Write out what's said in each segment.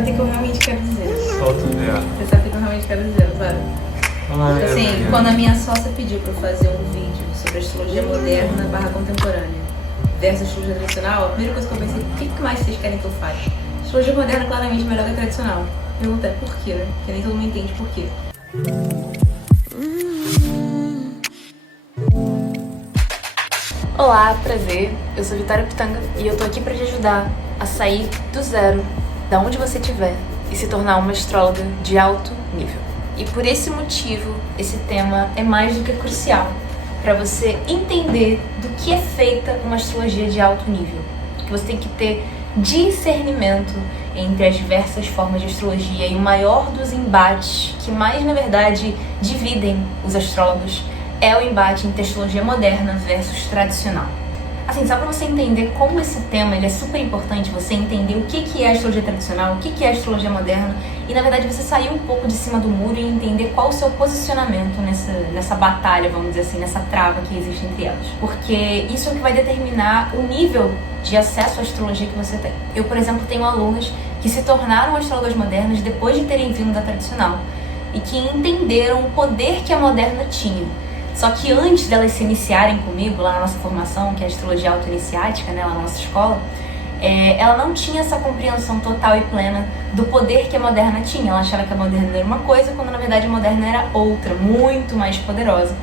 sabe o que eu realmente quero dizer. Solta o V.A. Você sabe o que eu realmente quero dizer, não sabe? Assim, quando a minha sócia pediu pra eu fazer um vídeo sobre astrologia moderna / contemporânea versus astrologia tradicional, a primeira coisa que eu pensei, o que mais vocês querem que eu faça? Astrologia moderna claramente melhor que a tradicional. A pergunta é por quê, né? Porque nem todo mundo entende por quê. Olá, prazer. Eu sou Vitória Pitanga e eu tô aqui pra te ajudar a sair do zero, da onde você estiver, e se tornar uma astróloga de alto nível. E por esse motivo, esse tema é mais do que crucial para você entender do que é feita uma astrologia de alto nível. Que você tem que ter discernimento entre as diversas formas de astrologia, e o maior dos embates que mais, na verdade, dividem os astrólogos é o embate entre astrologia moderna versus tradicional. Assim, só para você entender como esse tema ele é super importante, você entender o que é astrologia tradicional, o que é astrologia moderna, e na verdade você sair um pouco de cima do muro e entender qual o seu posicionamento nessa batalha, vamos dizer assim, nessa trava que existe entre elas. Porque isso é o que vai determinar o nível de acesso à astrologia que você tem. Eu, por exemplo, tenho alunas que se tornaram astrólogas modernas depois de terem vindo da tradicional e que entenderam o poder que a moderna tinha. Só que antes delas se iniciarem comigo, lá na nossa formação, que é a astrologia auto-iniciática, né, lá na nossa escola, ela não tinha essa compreensão total e plena do poder que a moderna tinha. Ela achava que a moderna era uma coisa, quando na verdade a moderna era outra, muito mais poderosa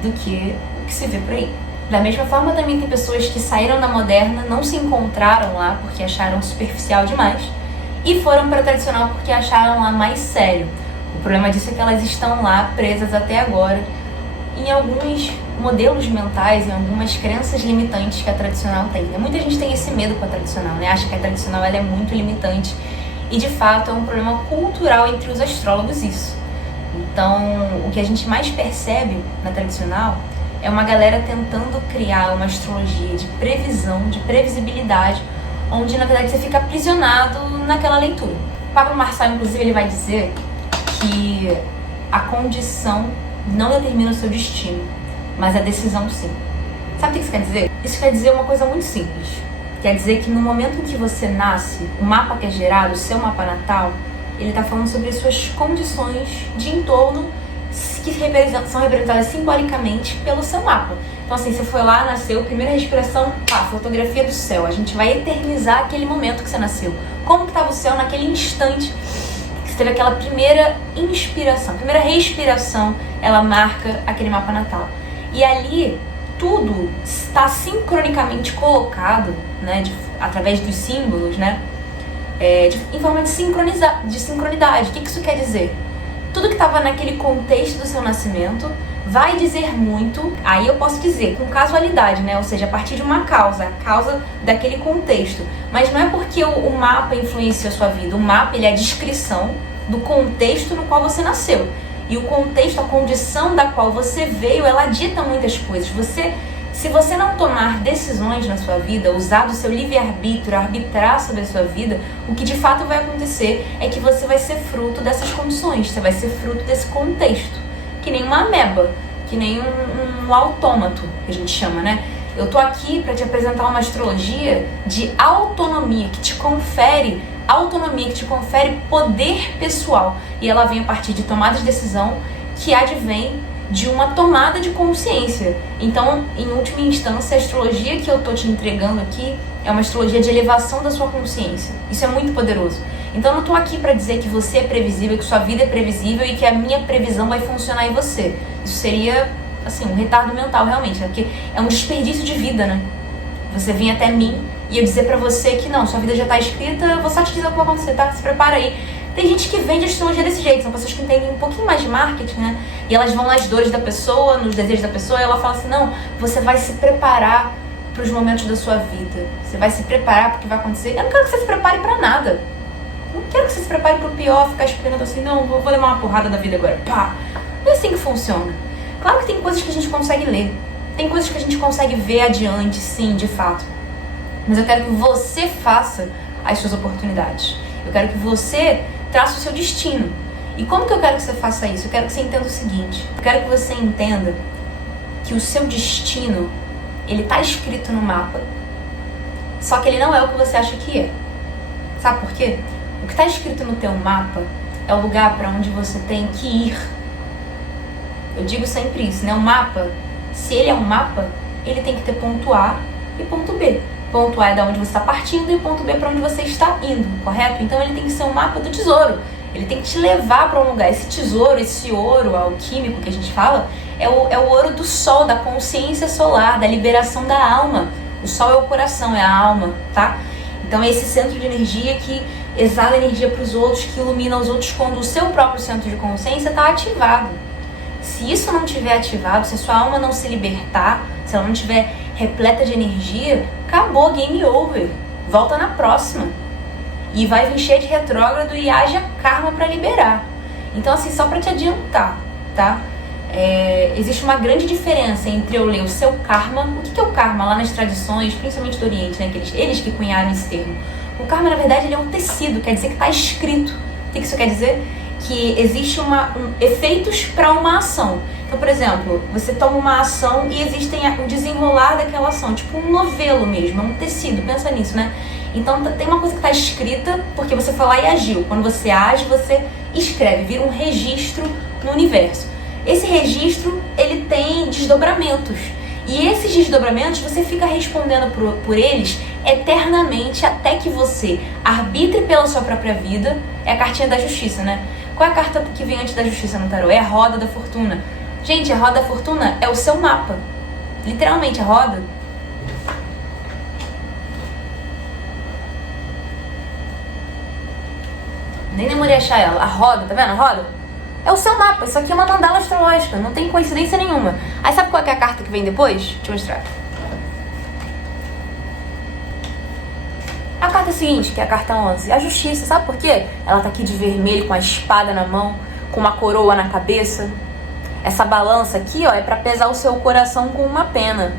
do que o que se vê por aí. Da mesma forma, também tem pessoas que saíram da moderna, não se encontraram lá porque acharam superficial demais, e foram para a tradicional porque acharam lá mais sério. O problema disso é que elas estão lá presas até agora em alguns modelos mentais, em algumas crenças limitantes que a tradicional tem. Muita gente tem esse medo com a tradicional, né? Acha que a tradicional ela é muito limitante, e de fato é um problema cultural entre os astrólogos isso. Então, o que a gente mais percebe na tradicional é uma galera tentando criar uma astrologia de previsão, de previsibilidade, onde na verdade você fica aprisionado naquela leitura. O Pablo Marçal, inclusive, ele vai dizer que a condição não determina o seu destino, mas a decisão sim. Sabe o que isso quer dizer? Isso quer dizer uma coisa muito simples. Quer dizer que no momento em que você nasce, o mapa que é gerado, o seu mapa natal, ele está falando sobre as suas condições de entorno que são representadas simbolicamente pelo seu mapa. Então assim, você foi lá, nasceu, primeira respiração, fotografia do céu. A gente vai eternizar aquele momento que você nasceu. Como que estava o céu naquele instante que você teve aquela primeira inspiração, primeira respiração, ela marca aquele mapa natal. E ali, tudo está sincronicamente colocado, né, através dos símbolos, né, em forma de sincronidade. O que isso quer dizer? Tudo que estava naquele contexto do seu nascimento vai dizer muito, aí eu posso dizer, com casualidade, né? Ou seja, a partir de uma causa, a causa daquele contexto. Mas não é porque o mapa influencia a sua vida, o mapa ele é a descrição do contexto no qual você nasceu. E o contexto, a condição da qual você veio, ela dita muitas coisas. Se você não tomar decisões na sua vida, usar do seu livre-arbítrio, arbitrar sobre a sua vida, o que de fato vai acontecer é que você vai ser fruto dessas condições, você vai ser fruto desse contexto. Que nem uma ameba, que nem um autômato, que a gente chama, né? Eu tô aqui para te apresentar uma astrologia de autonomia, que te confere autonomia, que te confere poder pessoal. E ela vem a partir de tomadas de decisão que advém de uma tomada de consciência. Então, em última instância, a astrologia que eu tô te entregando aqui é uma astrologia de elevação da sua consciência. Isso é muito poderoso. Então, eu não tô aqui para dizer que você é previsível, que sua vida é previsível e que a minha previsão vai funcionar em você. Isso seria, assim, um retardo mental, realmente, né? Porque é um desperdício de vida, né? Você vir até mim e eu dizer pra você que não, sua vida já tá escrita, eu vou só te dizer o que vai acontecer, tá? Se prepara aí. Tem gente que vende astrologia desse jeito, são pessoas que entendem um pouquinho mais de marketing, né? E elas vão nas dores da pessoa, nos desejos da pessoa, e ela fala assim, não, você vai se preparar pros momentos da sua vida. Você vai se preparar porque vai acontecer. Eu não quero que você se prepare pra nada. Eu não quero que você se prepare pro pior, ficar esperando assim, não, vou levar uma porrada da vida agora. Pá! Não é assim que funciona. Claro que tem coisas que a gente consegue ler. Tem coisas que a gente consegue ver adiante, sim, de fato. Mas eu quero que você faça as suas oportunidades. Eu quero que você traça o seu destino. E como que eu quero que você faça isso? Eu quero que você entenda o seguinte. Eu quero que você entenda que o seu destino, ele tá escrito no mapa, só que ele não é o que você acha que é. Sabe por quê? O que está escrito no teu mapa é o lugar para onde você tem que ir. Eu digo sempre isso, né? O mapa, se ele é um mapa, ele tem que ter ponto A e ponto B. Ponto A é da onde você está partindo e o ponto B é para onde você está indo, correto? Então ele tem que ser um mapa do tesouro. Ele tem que te levar para um lugar. Esse tesouro, esse ouro alquímico que a gente fala, é o ouro do sol, da consciência solar, da liberação da alma. O sol é o coração, é a alma, tá? Então é esse centro de energia que exala energia para os outros, que ilumina os outros quando o seu próprio centro de consciência está ativado. Se isso não estiver ativado, se a sua alma não se libertar, se ela não estiver repleta de energia, acabou, game over. Volta na próxima. E vai vir cheia de retrógrado e haja karma para liberar. Então, assim, só para te adiantar, tá? Existe uma grande diferença entre eu ler o seu karma. O que é o karma lá nas tradições, principalmente do Oriente, né? Eles que cunharam esse termo. O karma, na verdade, ele é um tecido, quer dizer que está escrito. O que isso quer dizer? Que existe efeitos para uma ação. Então, por exemplo, você toma uma ação e existem o desenrolar daquela ação, tipo um novelo mesmo, é um tecido, pensa nisso, né? Então tem uma coisa que está escrita porque você foi lá e agiu. Quando você age, você escreve, vira um registro no universo. Esse registro, ele tem desdobramentos. E esses desdobramentos, você fica respondendo por eles eternamente até que você arbitre pela sua própria vida. É a cartinha da justiça, né? Qual é a carta que vem antes da justiça no tarô? É a roda da fortuna. Gente, a roda da fortuna é o seu mapa. Literalmente, a roda. Nem demorei a achar ela. A roda, tá vendo? A roda é o seu mapa. Isso aqui é uma mandala astrológica. Não tem coincidência nenhuma. Aí sabe qual é a carta que vem depois? Deixa eu mostrar. A carta seguinte, que é a carta 11. A justiça. Sabe por quê? Ela tá aqui de vermelho, com a espada na mão, com uma coroa na cabeça. Essa balança aqui, ó, é pra pesar o seu coração com uma pena.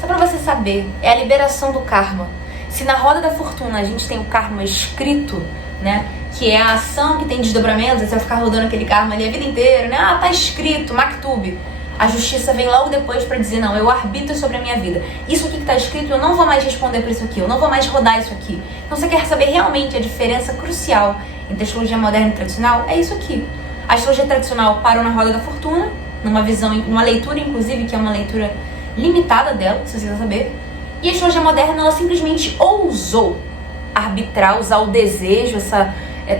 Só pra você saber, é a liberação do karma. Se na roda da fortuna a gente tem o karma escrito, né, que é a ação que tem desdobramentos, você vai ficar rodando aquele karma ali a vida inteira, né, tá escrito, maktub. A justiça vem logo depois pra dizer, não, eu arbitro sobre a minha vida. Isso aqui que tá escrito, eu não vou mais responder por isso aqui, eu não vou mais rodar isso aqui. Então você quer saber realmente a diferença crucial entre a astrologia moderna e tradicional? É isso aqui. A astrologia tradicional parou na roda da fortuna, numa visão, numa leitura, inclusive, que é uma leitura limitada dela, se você quiser saber. E a astrologia moderna, ela simplesmente ousou arbitrar, usar o desejo,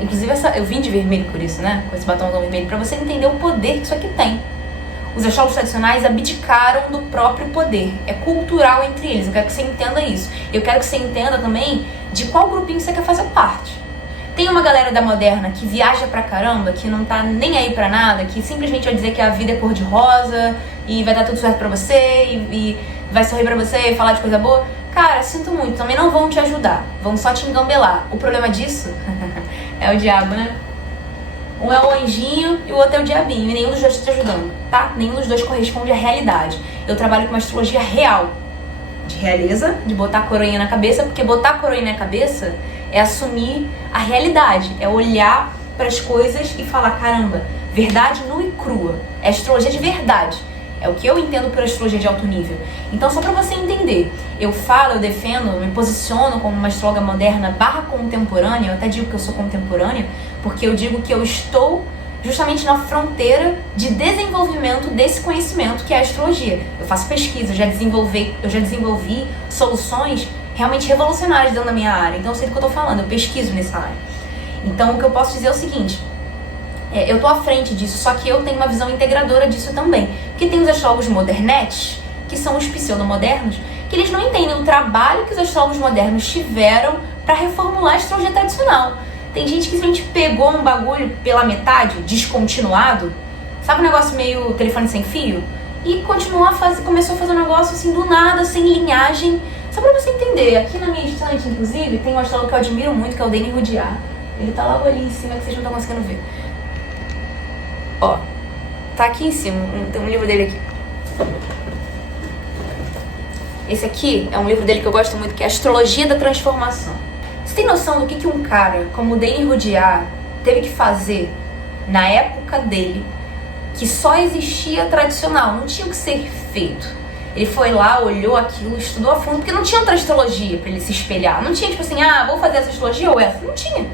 inclusive eu vim de vermelho por isso, né? Com esse batomzão vermelho, pra você entender o poder que isso aqui tem. Os astrólogos tradicionais abdicaram do próprio poder. É cultural entre eles, eu quero que você entenda isso. Eu quero que você entenda também de qual grupinho você quer fazer parte. Tem uma galera da moderna que viaja pra caramba, que não tá nem aí pra nada, que simplesmente vai dizer que a vida é cor de rosa e vai dar tudo certo pra você e vai sorrir pra você e falar de coisa boa. Cara, sinto muito, também não vão te ajudar, vão só te engambelar. O problema disso é o diabo, né? Um é o anjinho e o outro é o diabinho, e nenhum dos dois tá te ajudando, tá? Nenhum dos dois corresponde à realidade. Eu trabalho com uma astrologia real, de realeza, de botar a coroinha na cabeça, porque botar a coroinha na cabeça é assumir a realidade, é olhar para as coisas e falar, caramba, verdade nua e crua, é astrologia de verdade. É o que eu entendo por astrologia de alto nível. Então, só para você entender, eu falo, eu defendo, me posiciono como uma astróloga moderna / contemporânea, eu até digo que eu sou contemporânea, porque eu digo que eu estou justamente na fronteira de desenvolvimento desse conhecimento que é a astrologia. Eu faço pesquisa, eu já desenvolvi soluções realmente revolucionárias dentro da minha área. Então, eu sei do que eu tô falando, eu pesquiso nessa área. Então, o que eu posso dizer é o seguinte... eu tô à frente disso, só que eu tenho uma visão integradora disso também. Porque tem os astrólogos modernetes, que são os pseudomodernos, que eles não entendem o trabalho que os astrólogos modernos tiveram para reformular a astrologia tradicional. Tem gente que simplesmente pegou um bagulho pela metade, descontinuado, sabe um negócio meio telefone sem fio? E começou a fazer um negócio assim do nada, sem linhagem. Só pra você entender, aqui na minha estante, inclusive, tem um astrólogo que eu admiro muito, que é o Denis Rudyard. Ele tá logo ali em cima, que vocês não estão conseguindo ver. Ó, tá aqui em cima, tem um livro dele aqui. Esse aqui é um livro dele que eu gosto muito, que é Astrologia da Transformação. Você tem noção do que um cara como o Denis Rudyard teve que fazer na época dele, que só existia tradicional, não tinha o que ser feito. Ele foi lá, olhou aquilo, estudou a fundo, porque não tinha outra astrologia pra ele se espelhar. Não tinha tipo assim, vou fazer essa astrologia ou essa. Não tinha.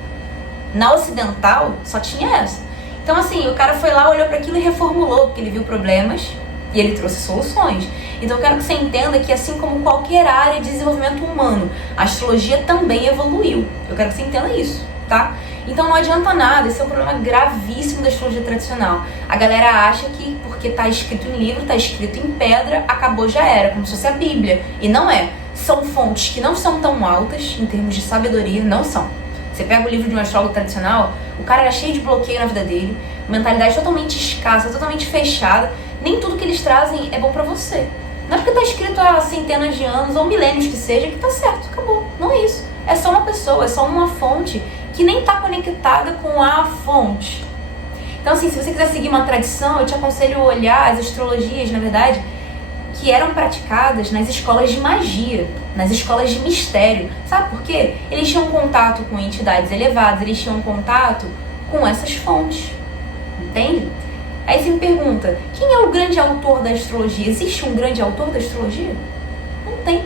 Na ocidental, só tinha essa. Então assim, o cara foi lá, olhou para aquilo e reformulou, porque ele viu problemas e ele trouxe soluções. Então eu quero que você entenda que assim como qualquer área de desenvolvimento humano, a astrologia também evoluiu. Eu quero que você entenda isso, tá? Então não adianta nada, esse é um problema gravíssimo da astrologia tradicional. A galera acha que porque tá escrito em livro, tá escrito em pedra, acabou, já era, como se fosse a Bíblia. E não é. São fontes que não são tão altas em termos de sabedoria, não são. Você pega o livro de um astrólogo tradicional, o cara era cheio de bloqueio na vida dele, mentalidade totalmente escassa, totalmente fechada. Nem tudo que eles trazem é bom pra você. Não é porque tá escrito há centenas de anos ou milênios que seja que tá certo, acabou. Não é isso. É só uma pessoa, é só uma fonte que nem tá conectada com a fonte. Então assim, se você quiser seguir uma tradição, eu te aconselho a olhar as astrologias, na verdade, que eram praticadas nas escolas de magia, nas escolas de mistério. Sabe por quê? Eles tinham contato com entidades elevadas, eles tinham contato com essas fontes. Entende? Aí você me pergunta, quem é o grande autor da astrologia? Existe um grande autor da astrologia? Não tem.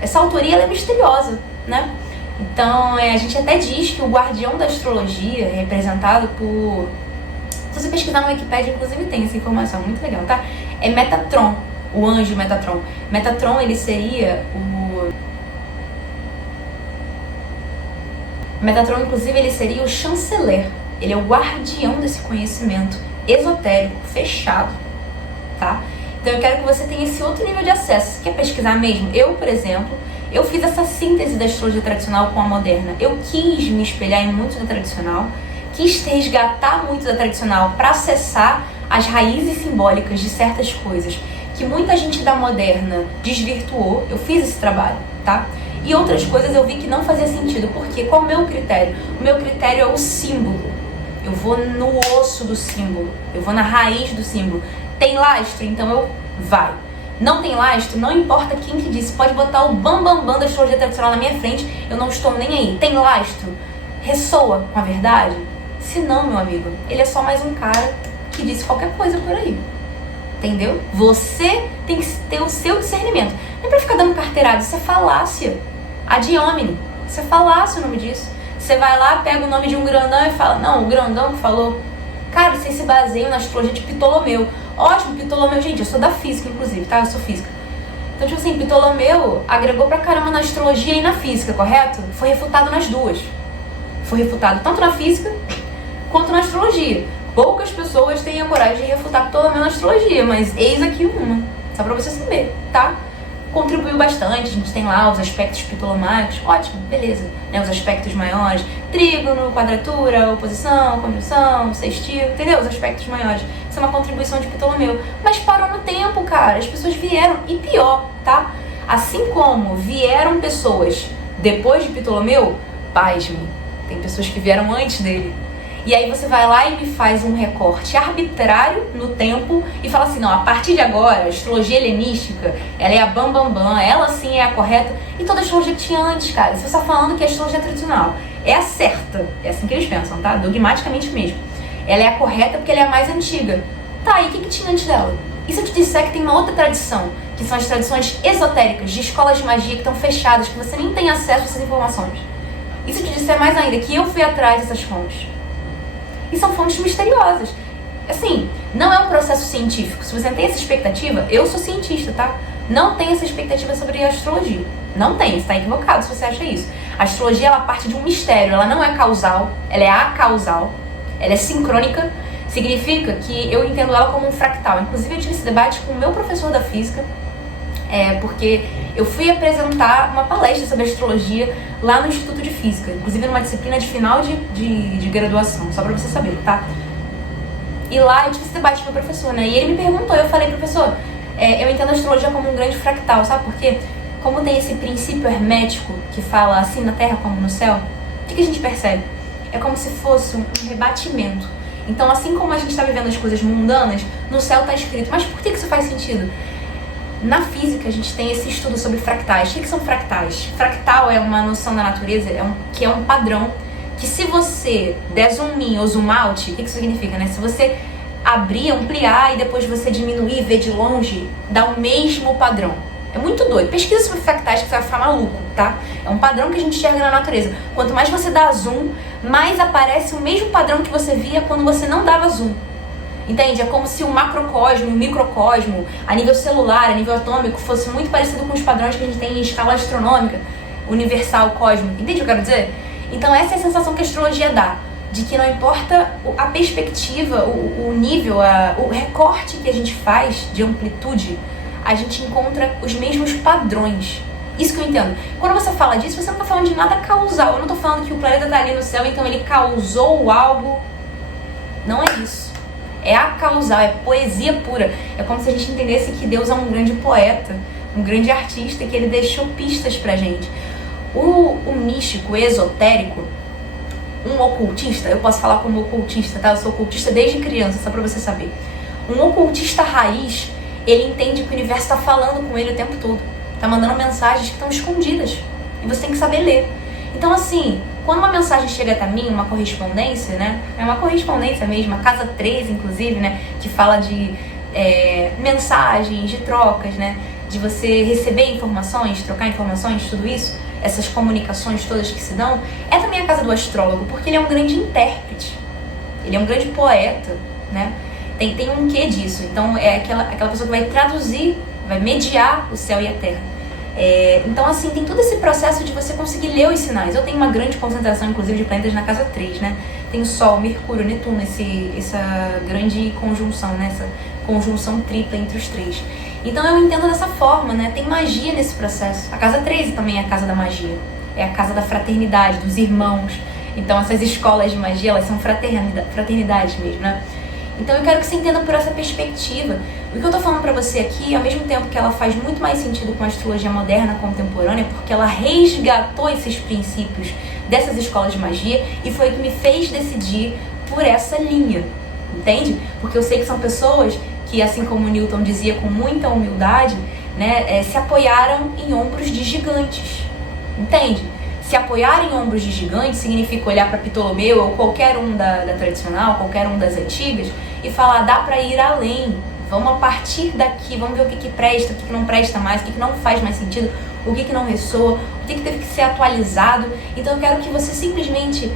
Essa autoria ela é misteriosa, né? Então, a gente até diz que o guardião da astrologia é representado por... Se você pesquisar no Wikipedia, inclusive tem essa informação, muito legal, tá? É Metatron, o anjo Metatron. Metatron, ele seria o... Metatron, inclusive, ele seria o chanceler. Ele é o guardião desse conhecimento esotérico, fechado, tá? Então eu quero que você tenha esse outro nível de acesso. Você quer pesquisar mesmo? Eu, por exemplo, eu fiz essa síntese da astrologia tradicional com a moderna. Eu quis me espelhar em muito da tradicional, quis resgatar muito da tradicional para acessar as raízes simbólicas de certas coisas que muita gente da moderna desvirtuou. Eu fiz esse trabalho, tá? E outras coisas eu vi que não fazia sentido. Por quê? Qual é o meu critério? O meu critério é o símbolo. Eu vou no osso do símbolo, eu vou na raiz do símbolo. Tem lastro? Então eu vai. Não tem lastro? Não importa quem te disse. Pode botar o bambambam da astrologia tradicional na minha frente, eu não estou nem aí. Tem lastro? Ressoa com a verdade? Se não, meu amigo, ele é só mais um cara que disse qualquer coisa por aí. Entendeu? Você tem que ter o seu discernimento. Não é pra ficar dando carteirada, isso é falácia. Ad hominem. Isso é falácia o nome disso. Você vai lá, pega o nome de um grandão e fala, não, o grandão que falou. Cara, vocês se baseiam na astrologia de Ptolomeu. Ótimo, Ptolomeu, gente, eu sou da física, inclusive, tá? Eu sou física. Então, tipo assim, Ptolomeu agregou pra caramba na astrologia e na física, correto? Foi refutado nas duas. Foi refutado tanto na física quanto na astrologia. Poucas pessoas têm a coragem de refutar Ptolomeu na astrologia, mas eis aqui uma. Só pra você saber, tá? Contribuiu bastante, a gente tem lá os aspectos ptolomaicos, ótimo, beleza, né? Os aspectos maiores, trígono, quadratura, oposição, conjunção, sextil, entendeu? Os aspectos maiores, isso é uma contribuição de Ptolomeu, mas parou no tempo, cara, as pessoas vieram, e pior, tá? Assim como vieram pessoas depois de Ptolomeu, pasme, tem pessoas que vieram antes dele. E aí você vai lá e me faz um recorte arbitrário no tempo e fala assim, não, a partir de agora, a astrologia helenística, ela é a bambambam, ela sim é a correta, e toda a astrologia que tinha antes, cara. Se você está falando que a astrologia tradicional é a certa, é assim que eles pensam, tá? Dogmaticamente mesmo. Ela é a correta porque ela é a mais antiga. Tá, e o que tinha antes dela? E se eu te disser que tem uma outra tradição, que são as tradições esotéricas, de escolas de magia que estão fechadas, que você nem tem acesso a essas informações? E se eu te disser mais ainda, que eu fui atrás dessas fontes? E são fontes misteriosas. Assim, não é um processo científico. Se você tem essa expectativa, eu sou cientista, tá? Não tem essa expectativa sobre a astrologia. Não tem, você tá equivocado se você acha isso. A astrologia, ela parte de um mistério. Ela não é causal, ela é acausal. Ela é sincrônica. Significa que eu entendo ela como um fractal. Inclusive, eu tive esse debate com o meu professor da física, porque eu fui apresentar uma palestra sobre astrologia lá no Instituto de Física, inclusive numa disciplina de final de graduação, só pra você saber, tá? E lá eu tive esse debate com o meu professor, né? E ele me perguntou, eu falei, professor, eu entendo a astrologia como um grande fractal, sabe por quê? Como tem esse princípio hermético que fala assim na Terra como no céu, o que a gente percebe? É como se fosse um rebatimento. Então, assim como a gente está vivendo as coisas mundanas, no céu está escrito. Mas por que isso faz sentido? Na física, a gente tem esse estudo sobre fractais. O que são fractais? Fractal é uma noção da natureza que é um padrão que, se você der zoom in ou zoom out, o que isso significa, né? Se você abrir, ampliar e depois você diminuir, ver de longe, dá o mesmo padrão. É muito doido. Pesquisa sobre fractais que você vai ficar maluco, tá? É um padrão que a gente enxerga na natureza. Quanto mais você dá zoom, mais aparece o mesmo padrão que você via quando você não dava zoom. Entende? É como se o macrocosmo, o microcosmo, a nível celular, a nível atômico, fosse muito parecido com os padrões que a gente tem em escala astronômica, universal, cósmica. Entende o que eu quero dizer? Então essa é a sensação que a astrologia dá. De que não importa a perspectiva, o nível, o recorte que a gente faz de amplitude, a gente encontra os mesmos padrões. Isso que eu entendo. Quando você fala disso, você não está falando de nada causal. Eu não estou falando que o planeta está ali no céu, então ele causou algo. Não é isso. É acausal, é poesia pura. É como se a gente entendesse que Deus é um grande poeta, um grande artista, que ele deixou pistas pra gente. O místico, o esotérico, um ocultista, eu posso falar como ocultista, tá? Eu sou ocultista desde criança, só pra você saber. Um ocultista raiz, ele entende que o universo está falando com ele o tempo todo. Tá mandando mensagens que estão escondidas. E você tem que saber ler. Então, assim, quando uma mensagem chega até mim, uma correspondência, né? É uma correspondência mesmo, a casa 3, inclusive, né? Que fala de mensagens, de trocas, né? De você receber informações, trocar informações, tudo isso. Essas comunicações todas que se dão. É também a casa do astrólogo, porque ele é um grande intérprete. Ele é um grande poeta, né? Tem um quê disso. Então, é aquela pessoa que vai traduzir, vai mediar o céu e a terra. Então, assim, tem todo esse processo de você conseguir ler os sinais. Eu tenho uma grande concentração, inclusive, de planetas na casa 3, né? Tem o Sol, Mercúrio, Netuno, essa grande conjunção, né? Essa conjunção tripla entre os três. Então, eu entendo dessa forma, né? Tem magia nesse processo. A casa 3 também é a casa da magia. É a casa da fraternidade, dos irmãos. Então, essas escolas de magia, elas são fraternidades mesmo, né? Então, eu quero que você entenda por essa perspectiva. O que eu tô falando pra você aqui, ao mesmo tempo que ela faz muito mais sentido com a astrologia moderna contemporânea, porque ela resgatou esses princípios dessas escolas de magia e foi o que me fez decidir por essa linha, entende? Porque eu sei que são pessoas que, assim como o Newton dizia com muita humildade, né, se apoiaram em ombros de gigantes, entende? Se apoiar em ombros de gigantes significa olhar para Ptolomeu ou qualquer um da tradicional, qualquer um das antigas e falar, dá para ir além. Vamos a partir daqui, vamos ver o que presta, o que não presta mais, o que não faz mais sentido, o que não ressoa, o que teve que ser atualizado. Então eu quero que você simplesmente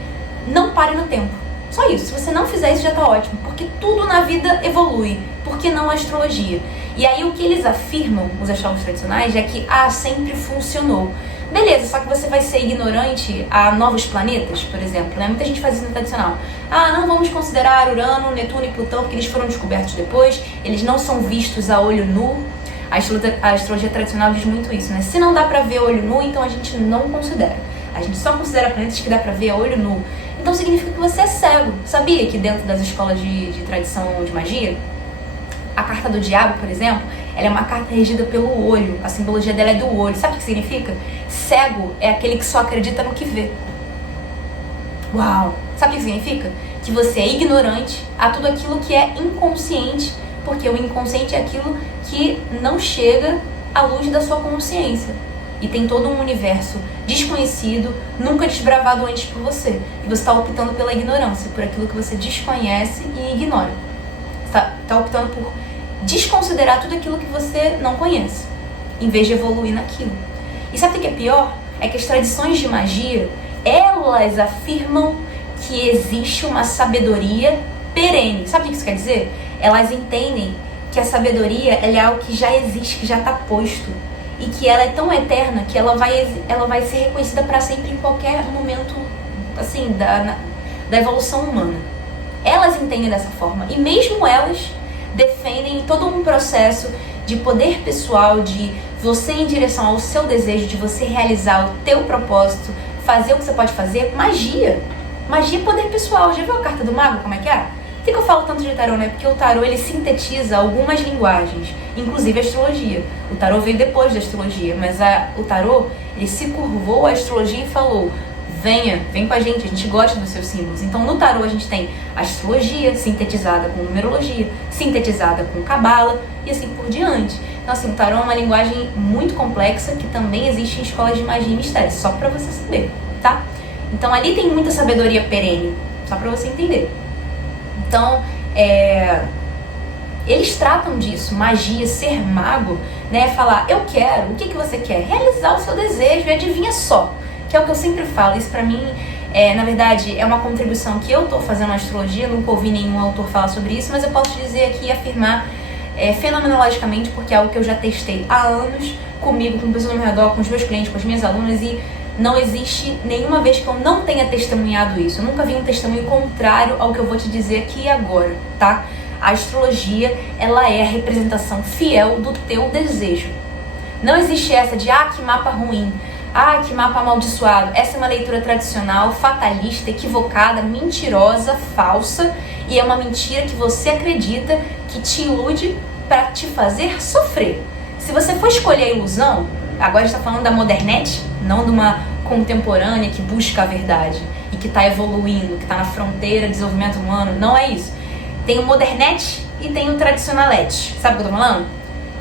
não pare no tempo. Só isso. Se você não fizer isso já tá ótimo, porque tudo na vida evolui. Por que não a astrologia? E aí o que eles afirmam, os astrólogos tradicionais, é que sempre funcionou. Beleza, só que você vai ser ignorante a novos planetas, por exemplo, né? Muita gente faz isso no tradicional. Não vamos considerar Urano, Netuno e Plutão, porque eles foram descobertos depois, eles não são vistos a olho nu. A astrologia tradicional diz muito isso, né? Se não dá pra ver a olho nu, então a gente não considera. A gente só considera planetas que dá pra ver a olho nu. Então significa que você é cego. Sabia que dentro das escolas de tradição de magia, a carta do diabo, por exemplo, ela é uma carta regida pelo olho. A simbologia dela é do olho. Sabe o que significa? Cego é aquele que só acredita no que vê. Uau! Sabe o que significa? Que você é ignorante a tudo aquilo que é inconsciente, porque o inconsciente é aquilo que não chega à luz da sua consciência. E tem todo um universo desconhecido, nunca desbravado antes por você. E você está optando pela ignorância, por aquilo que você desconhece e ignora. Você está optando por desconsiderar tudo aquilo que você não conhece, em vez de evoluir naquilo. E sabe o que é pior? É que as tradições de magia, elas afirmam que existe uma sabedoria perene. Sabe o que isso quer dizer? Elas entendem que a sabedoria ela é algo que já existe, que já está posto. E que ela é tão eterna que ela vai ser reconhecida para sempre em qualquer momento assim, da evolução humana. Elas entendem dessa forma. E mesmo elas defendem todo um processo de poder pessoal, de você em direção ao seu desejo, de você realizar o teu propósito, fazer o que você pode fazer. Magia. Magia é poder pessoal. Já viu a carta do mago, como é que é? Por que eu falo tanto de tarô, né? Porque o tarô, ele sintetiza algumas linguagens, inclusive a astrologia. O tarô veio depois da astrologia, mas o tarô, ele se curvou à astrologia e falou, vem com a gente gosta dos seus símbolos. Então no tarô a gente tem a astrologia sintetizada com numerologia, sintetizada com cabala e assim por diante. Então assim, o tarô é uma linguagem muito complexa que também existe em escolas de magia e mistério, só pra você saber, tá? Então ali tem muita sabedoria perene, só pra você entender. Então, Eles tratam disso, magia, ser mago, né? Falar, eu quero, o que você quer? Realizar o seu desejo, e adivinha só, que é o que eu sempre falo. Isso pra mim, na verdade, é uma contribuição que eu tô fazendo na astrologia, nunca ouvi nenhum autor falar sobre isso, mas eu posso dizer aqui e afirmar fenomenologicamente, porque é algo que eu já testei há anos comigo, com pessoas ao meu redor, com os meus clientes, com as minhas alunas, e não existe nenhuma vez que eu não tenha testemunhado isso. Eu nunca vi um testemunho contrário ao que eu vou te dizer aqui e agora, tá? A astrologia, ela é a representação fiel do teu desejo. Não existe essa de, que mapa ruim, que mapa amaldiçoado. Essa é uma leitura tradicional, fatalista, equivocada, mentirosa, falsa, e é uma mentira que você acredita, que te ilude para te fazer sofrer. Se você for escolher a ilusão, agora a gente está falando da modernete, não de uma contemporânea que busca a verdade e que está evoluindo, que está na fronteira de desenvolvimento humano, não é isso. Tem o modernete e tem o tradicionalete, sabe o que eu tô falando?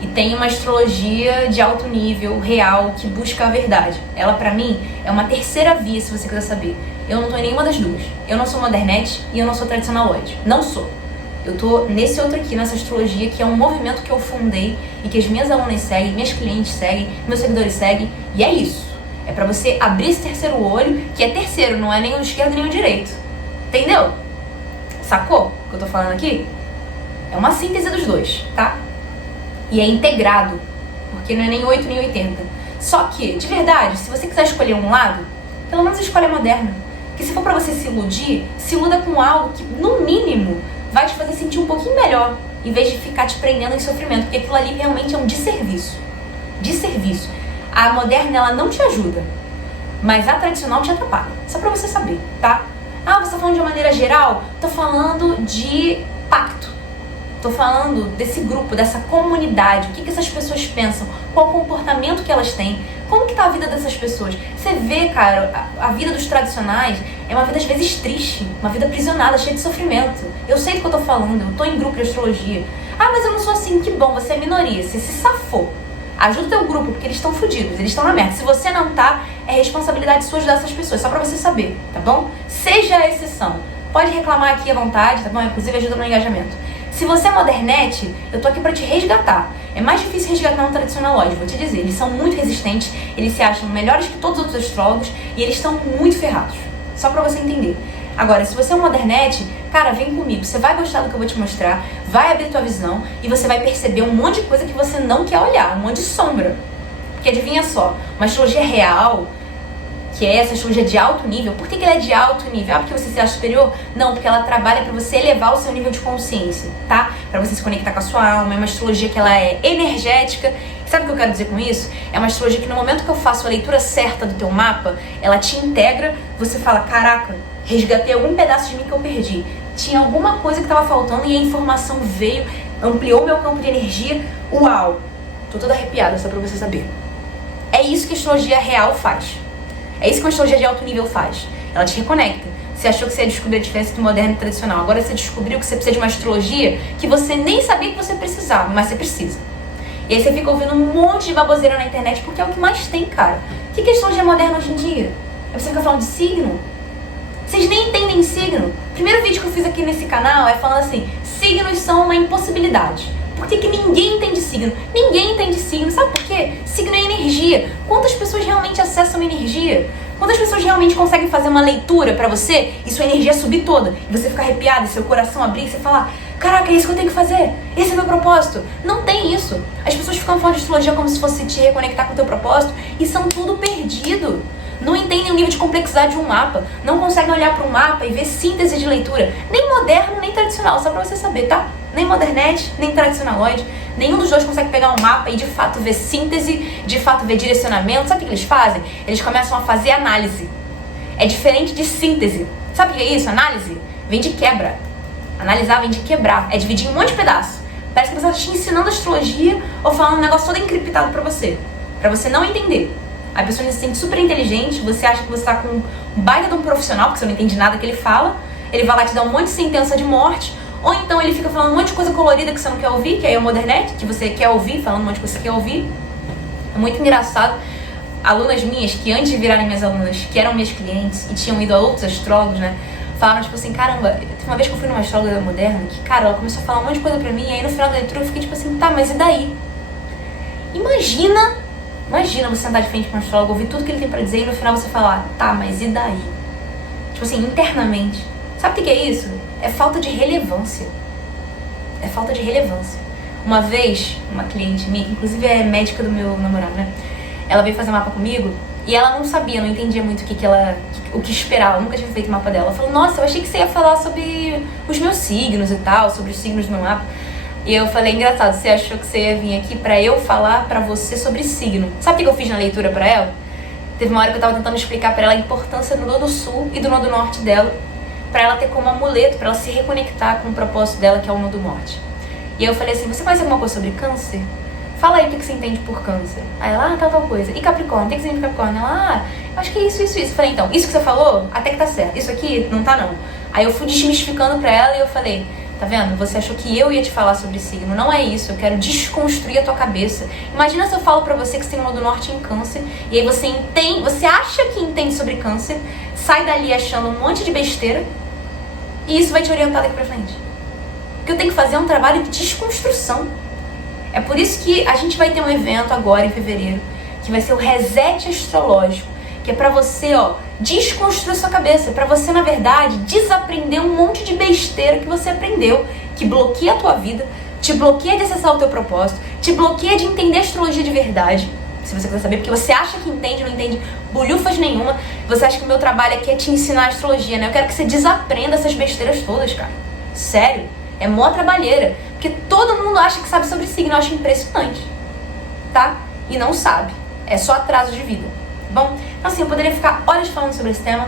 E tem uma astrologia de alto nível, real, que busca a verdade. Ela, pra mim, é uma terceira via, se você quiser saber. Eu não tô em nenhuma das duas. Eu não sou modernete e eu não sou tradicionaloide. Não sou. Eu tô nesse outro aqui, nessa astrologia, que é um movimento que eu fundei e que as minhas alunas seguem, minhas clientes seguem, meus seguidores seguem, e é isso. É pra você abrir esse terceiro olho, que é terceiro, não é nem o esquerdo nem o direito. Entendeu? Sacou o que eu tô falando aqui? É uma síntese dos dois, tá? E é integrado, porque não é nem 8 nem 80. Só que, de verdade, se você quiser escolher um lado, pelo menos escolhe a moderna. Porque se for pra você se iludir, se iluda com algo que, no mínimo, vai te fazer sentir um pouquinho melhor, em vez de ficar te prendendo em sofrimento, porque aquilo ali realmente é um desserviço. Desserviço. A moderna, ela não te ajuda, mas a tradicional te atrapalha. Só pra você saber, tá? Você tá falando de uma maneira geral? Tô falando de pacto. Tô falando desse grupo, dessa comunidade. O que essas pessoas pensam? Qual o comportamento que elas têm? Como que tá a vida dessas pessoas? Você vê, cara, a vida dos tradicionais é uma vida às vezes triste, uma vida aprisionada, cheia de sofrimento. Eu sei do que eu tô falando, eu tô em grupo de astrologia. Mas eu não sou assim, que bom, você é minoria, você se safou. Ajuda o teu grupo, porque eles estão fodidos, eles estão na merda. Se você não tá, é responsabilidade sua ajudar essas pessoas, só pra você saber, tá bom? Seja a exceção. Pode reclamar aqui à vontade, tá bom? Inclusive ajuda no engajamento. Se você é modernete, eu tô aqui pra te resgatar. É mais difícil resgatar um tradicionalóide, vou te dizer. Eles são muito resistentes, eles se acham melhores que todos os outros astrólogos e eles estão muito ferrados. Só pra você entender. Agora, se você é um modernete, cara, vem comigo. Você vai gostar do que eu vou te mostrar, vai abrir tua visão e você vai perceber um monte de coisa que você não quer olhar, um monte de sombra. Porque adivinha só, uma astrologia real, que é essa astrologia de alto nível. Por que ela é de alto nível? Porque você se acha superior? Não, porque ela trabalha para você elevar o seu nível de consciência, tá? Para você se conectar com a sua alma. É uma astrologia que ela é energética. E sabe o que eu quero dizer com isso? É uma astrologia que no momento que eu faço a leitura certa do teu mapa, ela te integra, você fala, caraca, resgatei algum pedaço de mim que eu perdi. Tinha alguma coisa que estava faltando e a informação veio, ampliou meu campo de energia. Uau! Tô toda arrepiada, só pra você saber. É isso que a astrologia real faz. É isso que uma astrologia de alto nível faz. Ela te reconecta. Você achou que você ia descobrir a diferença entre moderno e tradicional. Agora você descobriu que você precisa de uma astrologia que você nem sabia que você precisava, mas você precisa. E aí você fica ouvindo um monte de baboseira na internet, porque é o que mais tem, cara. O que é astrologia moderna hoje em dia? É você ficar falando de signo? Vocês nem entendem signo. O primeiro vídeo que eu fiz aqui nesse canal é falando assim, signos são uma impossibilidade. Por que ninguém entende signo? Ninguém entende signo. Sabe por quê? Signo é energia. Quantas pessoas realmente acessam energia? Quantas pessoas realmente conseguem fazer uma leitura pra você e sua energia subir toda? E você ficar arrepiado e seu coração abrir e você falar, caraca, é isso que eu tenho que fazer. Esse é meu propósito. Não tem isso. As pessoas ficam falando de astrologia como se fosse te reconectar com o teu propósito e são tudo perdido. Não entendem o nível de complexidade de um mapa. Não conseguem olhar para um mapa e ver síntese de leitura. Nem moderno, nem tradicional. Só pra você saber, tá? Nem modernete, nem tradicionaloide. Nenhum dos dois consegue pegar um mapa e de fato ver síntese, de fato ver direcionamento. Sabe o que eles fazem? Eles começam a fazer análise. É diferente de síntese. Sabe o que é isso? Análise vem de quebra. Analisar vem de quebrar. É dividir em um monte de pedaços. Parece que a pessoa está te ensinando astrologia ou falando um negócio todo encriptado pra você não entender. A pessoa se sente super inteligente, você acha que você tá com um baita de um profissional, porque você não entende nada que ele fala, ele vai lá te dar um monte de sentença de morte, ou então ele fica falando um monte de coisa colorida que você não quer ouvir, que aí é o modernete, que você quer ouvir, falando um monte de coisa que você quer ouvir. É muito engraçado. Alunas minhas, que antes de virarem minhas alunas, que eram minhas clientes e tinham ido a outros astrólogos, né, falaram, tipo assim, caramba, teve uma vez que eu fui numa astróloga moderna que, cara, ela começou a falar um monte de coisa pra mim, e aí no final da leitura eu fiquei tipo assim, tá, mas e daí? Imagina você sentar de frente com um astrólogo, ouvir tudo que ele tem pra dizer e no final você falar, tá, mas e daí? Tipo assim, internamente. Sabe o que é isso? É falta de relevância. É falta de relevância. Uma vez, uma cliente minha, que inclusive é médica do meu namorado, né? Ela veio fazer mapa comigo e ela não sabia, não entendia muito o que esperar. Eu nunca tinha feito mapa dela. Ela falou, nossa, eu achei que você ia falar sobre os meus signos e tal, sobre os signos do meu mapa. E eu falei, engraçado, você achou que você ia vir aqui pra eu falar pra você sobre signo. Sabe o que eu fiz na leitura pra ela? Teve uma hora que eu tava tentando explicar pra ela a importância do nodo sul e do nodo norte dela, pra ela ter como amuleto, pra ela se reconectar com o propósito dela, que é o nodo norte. E eu falei assim, você conhece alguma coisa sobre câncer? Fala aí o que você entende por câncer. Aí ela, tal coisa. E Capricórnio, o que você entende por Capricórnio? Ela, eu acho que é isso. Eu falei, então, isso que você falou, até que tá certo. Isso aqui, não tá não. Aí eu fui desmistificando pra ela e eu falei, tá vendo? Você achou que eu ia te falar sobre signo. Não é isso, eu quero desconstruir a tua cabeça. Imagina se eu falo pra você que você tem um nodo norte em câncer, e aí você acha que entende sobre câncer, sai dali achando um monte de besteira, e isso vai te orientar daqui pra frente. O que eu tenho que fazer é um trabalho de desconstrução. É por isso que a gente vai ter um evento agora em fevereiro, que vai ser o Reset Astrológico, que é pra você, desconstruir sua cabeça, pra você, na verdade, desaprender um monte de besteira que você aprendeu, que bloqueia a tua vida, te bloqueia de acessar o teu propósito, te bloqueia de entender a astrologia de verdade, se você quiser saber, porque você acha que entende, não entende bolhufas nenhuma, você acha que o meu trabalho aqui é te ensinar a astrologia, né? Eu quero que você desaprenda essas besteiras todas, cara. Sério, é mó trabalheira, porque todo mundo acha que sabe sobre signo, eu acho impressionante, tá? E não sabe, é só atraso de vida. Bom, então assim, eu poderia ficar horas falando sobre esse tema,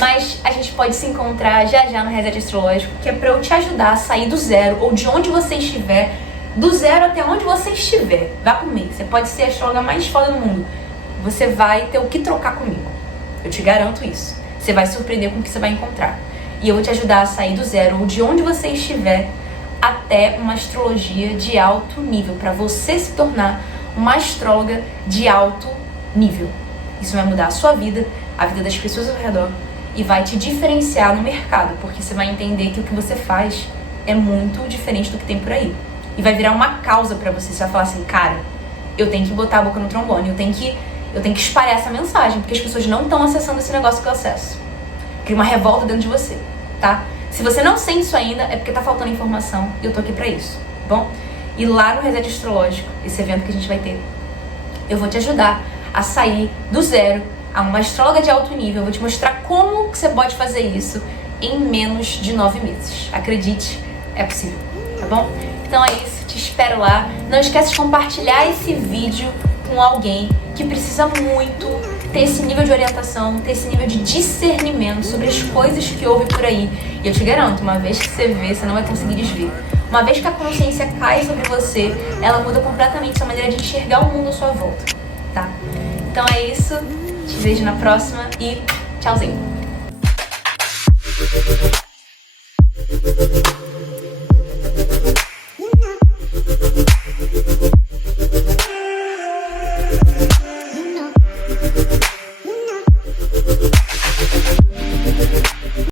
mas a gente pode se encontrar já no Reset Astrológico, que é pra eu te ajudar a sair do zero, ou de onde você estiver, do zero até onde você estiver. Vá comigo, você pode ser a astróloga mais foda do mundo, você vai ter o que trocar comigo, eu te garanto isso. Você vai se surpreender com o que você vai encontrar. E eu vou te ajudar a sair do zero, ou de onde você estiver, até uma astrologia de alto nível, pra você se tornar uma astróloga de alto nível. Isso vai mudar a sua vida, a vida das pessoas ao redor, e vai te diferenciar no mercado, porque você vai entender que o que você faz é muito diferente do que tem por aí. E vai virar uma causa pra você. Você vai falar assim, cara, eu tenho que botar a boca no trombone, eu tenho que espalhar essa mensagem, porque as pessoas não estão acessando esse negócio que eu acesso. Cria uma revolta dentro de você, tá? Se você não sente isso ainda, é porque tá faltando informação, e eu tô aqui pra isso, tá bom? E lá no Reset Astrológico, esse evento que a gente vai ter, eu vou te ajudar a sair do zero a uma astróloga de alto nível. Eu vou te mostrar como que você pode fazer isso em menos de 9 meses. Acredite, é possível, tá bom? Então é isso, te espero lá. Não esquece de compartilhar esse vídeo com alguém que precisa muito ter esse nível de orientação, ter esse nível de discernimento sobre as coisas que houve por aí. E eu te garanto, uma vez que você vê, você não vai conseguir desver. Uma vez que a consciência cai sobre você, ela muda completamente sua maneira de enxergar o mundo à sua volta, tá? Então é isso, te vejo na próxima e tchauzinho!